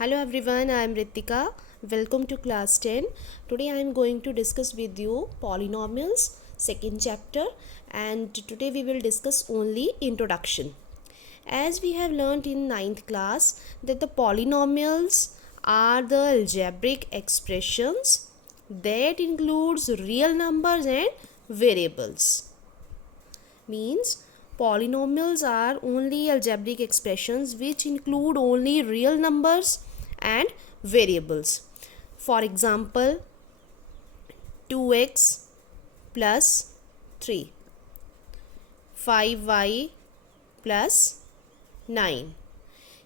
Hello everyone, I am Ritika. Welcome to class 10. Today I am going to discuss with you polynomials, second chapter, and today we will discuss only introduction. As we have learnt in ninth class that the polynomials are the algebraic expressions that includes real numbers and variables. Means polynomials are only algebraic expressions which include only real numbers and variables. For example, 2x plus 3, 5y plus 9.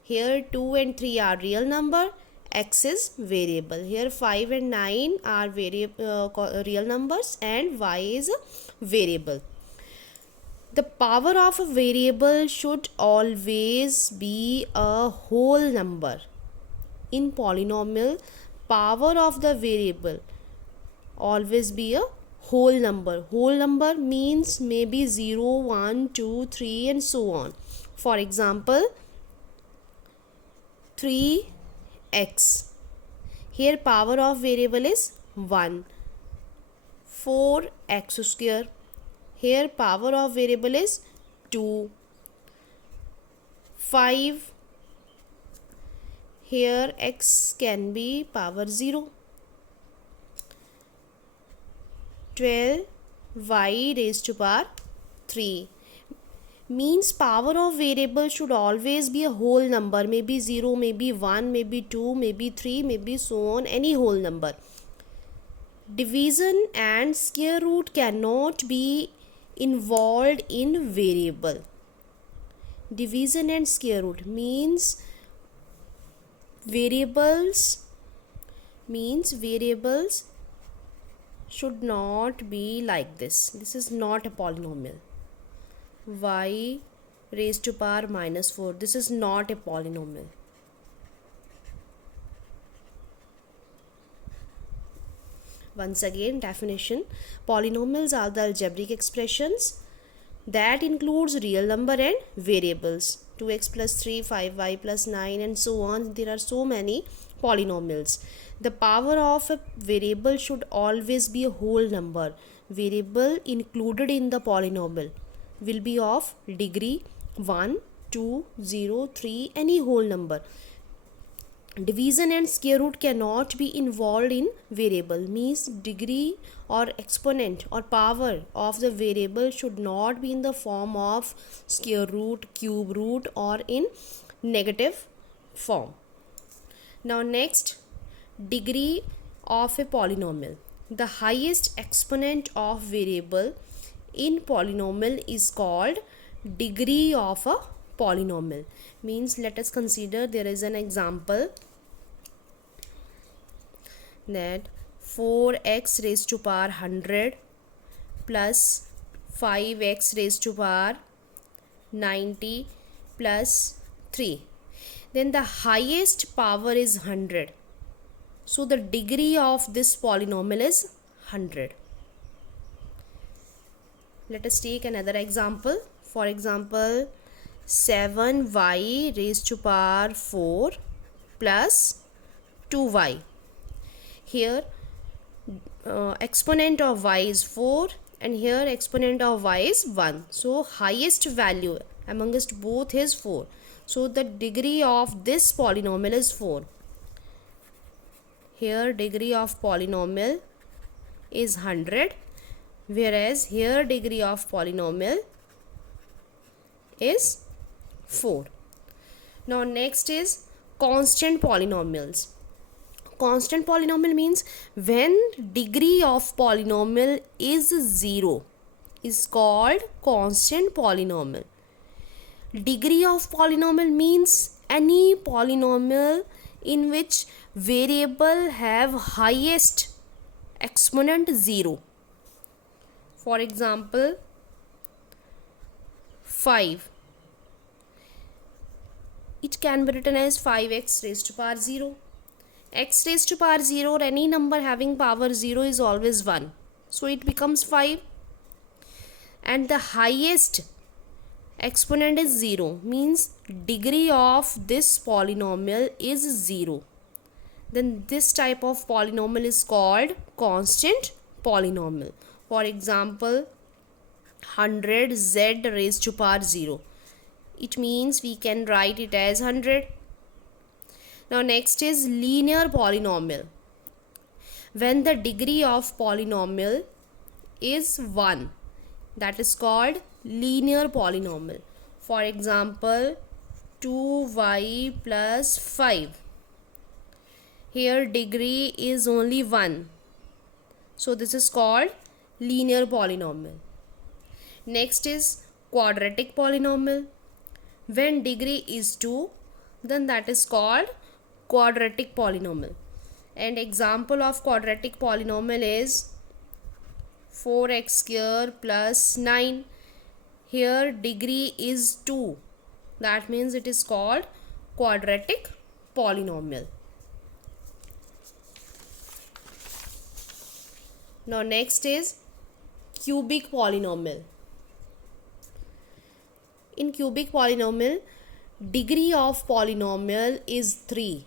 Here 2 and 3 are real number, x is variable. Here 5 and 9 are real numbers and y is a variable. The power of a variable should always be a whole number. In polynomial, power of the variable always be a whole number. Whole number means maybe 0, 1, 2, 3 and so on. For example, 3x. Here power of variable is 1. 4x square. Here power of variable is 2. 5. Here x can be power 0. 12 y raised to power 3. Means power of variable should always be a whole number. Maybe 0, maybe 1, maybe 2, maybe 3, maybe so on. Any whole number. Division and square root cannot be involved in variable. Division and square root means variables should not be like this. This is not a polynomial. Y raised to power minus 4. This is not a polynomial. Once again, definition. Polynomials are the algebraic expressions that includes real number and variables. 2x plus 3, 5y plus 9 and so on. There are so many polynomials. The power of a variable should always be a whole number. Variable included in the polynomial will be of degree 1, 2, 0, 3, any whole number. Division and square root cannot be involved in variable. Means degree or exponent or power of the variable should not be in the form of square root, cube root or in negative form. Now next, degree of a polynomial. The highest exponent of variable in polynomial is called degree of a polynomial. Means let us consider there is an example that 4x raised to power 100 plus 5x raised to power 90 plus 3. Then the highest power is 100. So the degree of this polynomial is 100. Let us take another example. For example, 7y raised to power 4 plus 2y. Here exponent of y is 4 and here exponent of y is 1. So highest value amongst both is 4. So the degree of this polynomial is 4. Here degree of polynomial is 100, whereas here degree of polynomial is 4. Now next is constant polynomials. Constant polynomial means when degree of polynomial is 0 is called constant polynomial. Degree of polynomial means any polynomial in which variable have highest exponent 0. For example, 5. It can be written as 5x raised to power 0. X raised to power 0 or any number having power 0 is always 1. So it becomes 5. And the highest exponent is 0 means degree of this polynomial is 0, then this type of polynomial is called constant polynomial. For example, 100 z raised to power 0, it means we can write it as 100. Now next is linear polynomial. When the degree of polynomial is 1, that is called linear polynomial. For example, 2y plus 5. Here degree is only 1. So this is called linear polynomial. Next is quadratic polynomial. When degree is 2, then that is called quadratic polynomial. And example of quadratic polynomial is 4x square plus 9. Here degree is 2. That means it is called quadratic polynomial. Now next is cubic polynomial. In cubic polynomial, degree of polynomial is 3.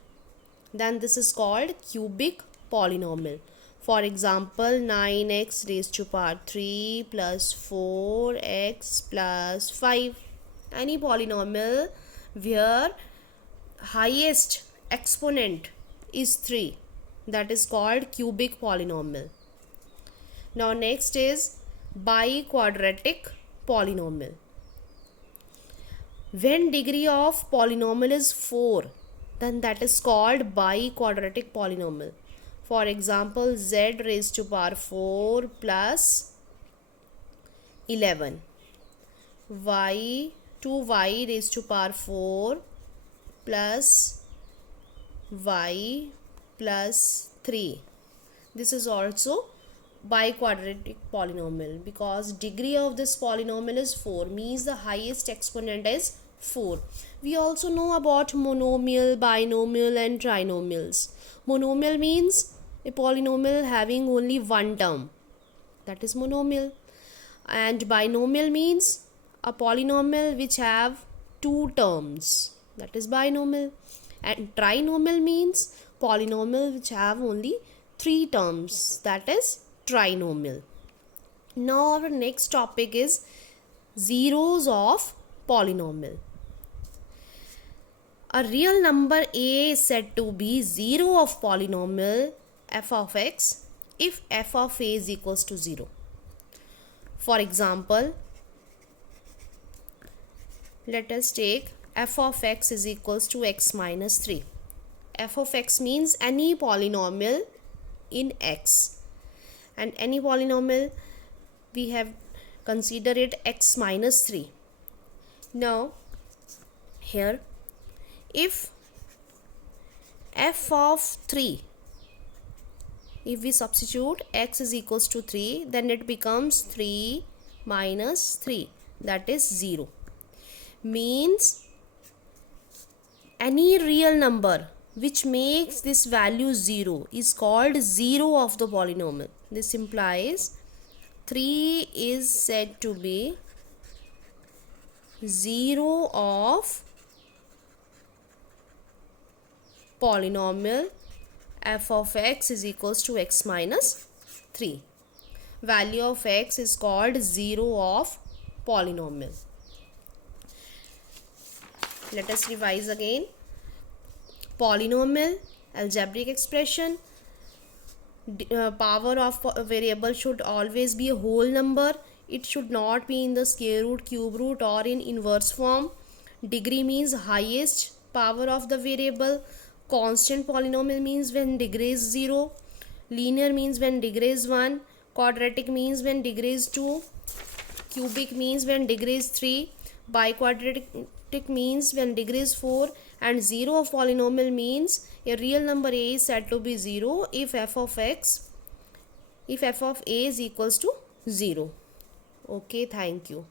Then this is called cubic polynomial. For example, 9x raised to power 3 plus 4x plus 5. Any polynomial where highest exponent is 3, that is called cubic polynomial. Now next is biquadratic polynomial. When degree of polynomial is 4, then that is called biquadratic polynomial. For example, z raised to power 4 plus 11, 2y raised to power 4 plus y plus 3. This is also biquadratic polynomial because degree of this polynomial is 4, means the highest exponent is 4. We also know about monomial, binomial and trinomials. Monomial means a polynomial having only one term, that is monomial. And binomial means a polynomial which have two terms, that is binomial. And trinomial means polynomial which have only three terms, that is trinomial. Now our next topic is zeros of polynomial. A real number a is said to be zero of polynomial f of x if f of a is equals to 0. For example, let us take f of x is equals to x minus 3. F of x means any polynomial in x, and any polynomial we have considered it x minus 3. Now here, if f of 3, if we substitute x is equals to 3, then it becomes 3 minus 3, that is 0. Means any real number which makes this value 0 is called zero of the polynomial. This implies 3 is said to be zero of polynomial f of x is equals to x minus 3. Value of x is called zero of polynomial. Let us revise again. Polynomial, algebraic expression, power of a variable should always be a whole number. It should not be in the square root, cube root or in inverse form. Degree means highest power of the variable. Constant polynomial means when degree is 0. Linear means when degree is 1. Quadratic means when degree is 2. Cubic means when degree is 3. Biquadratic means when degree is 4. And zero of polynomial means a real number a is said to be 0 if f of a is equals to 0. Okay, thank you.